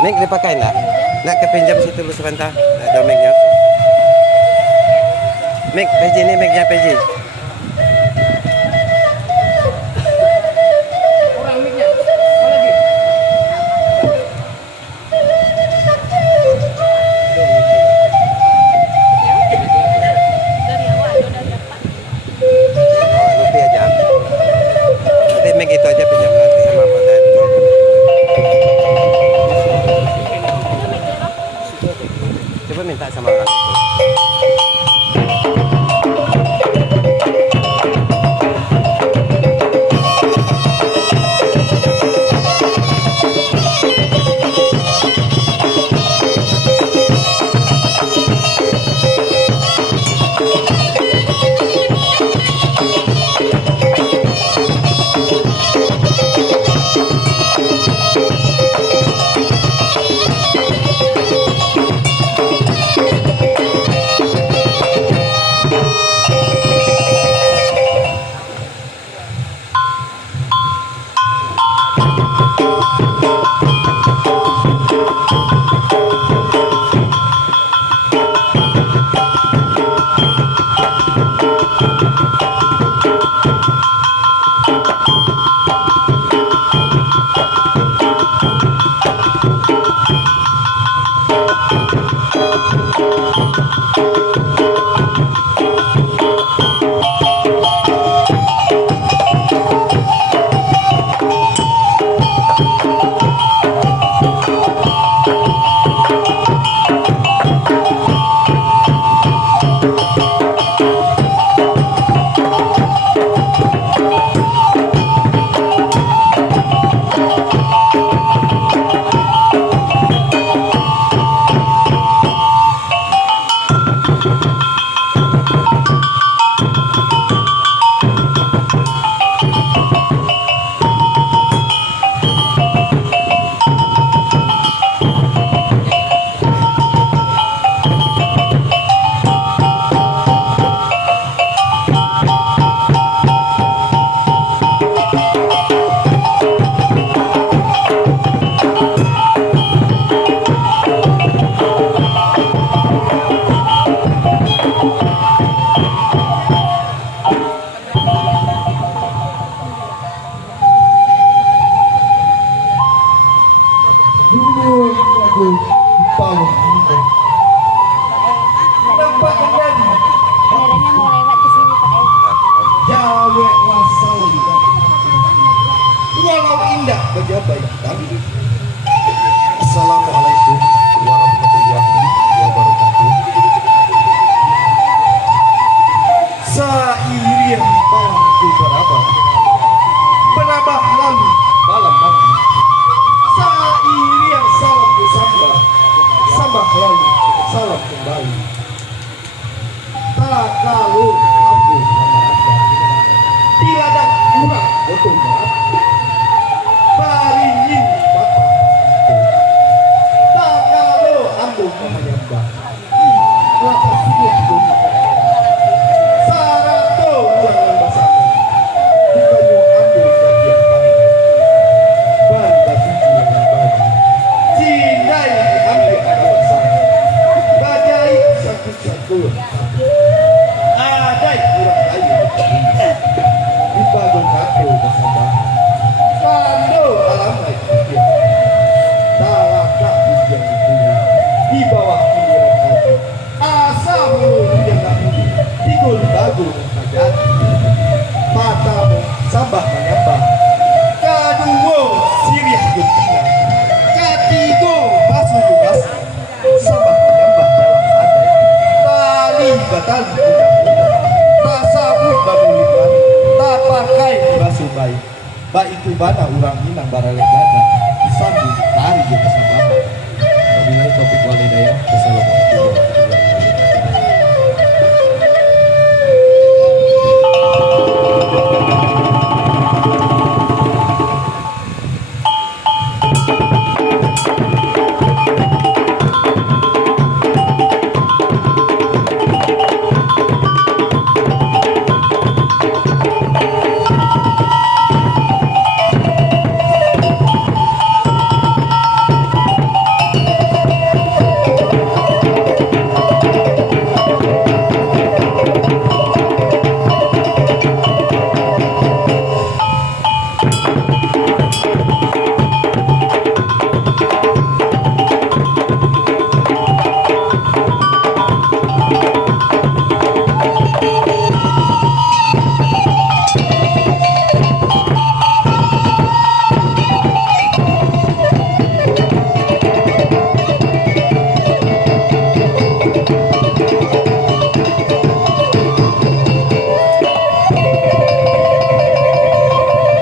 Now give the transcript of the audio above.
Mic dipakai nak? Nak kepinjam situ dulu sebentar. Ada micnya. Mic PJ ni micnya PJ. Orang micnya. Apa lagi? Dari awal atau dari apa? Lupi aja. Nanti mic itu aja pinjam nanti sama apa saya itu aja. Coba minta sama orang itu. Kameranya mau lewat ke sini Pak. Walau indah berjabaikan. Assalamualaikum warahmatullahi wabarakatuh. Sairing bangku berabah lalu malam mandi. Sairing salam bersambah, sambah lalu salam kembali. Tak kalau aku nama tiada kurang betul paringin bapak tak kalau ambil menyembah lakukan sudah sarato jangan bersama bukannya ambil bagian kami bangga suci dengan bagi cindai diambil ada bersama bajai satu-satu ada kurang kayu di bagian kaki bersama kando alamai kecil talakak ujian itu di bawah pilihan hati asal menurut yang tak mungkin tikul bagu menghajat matamu sambah menyambah kaduo sirih gempina katigo basuh basuh sambah menyambah dalam hati tali batali tak sabut badulikan tak pakai basuh baik baik itu bana orang Minang barale gada disambung tari di kesabaran. Wabillahi taufiq wal hidayah. Wassalamualaikum warahmatullahi wabarakatuh.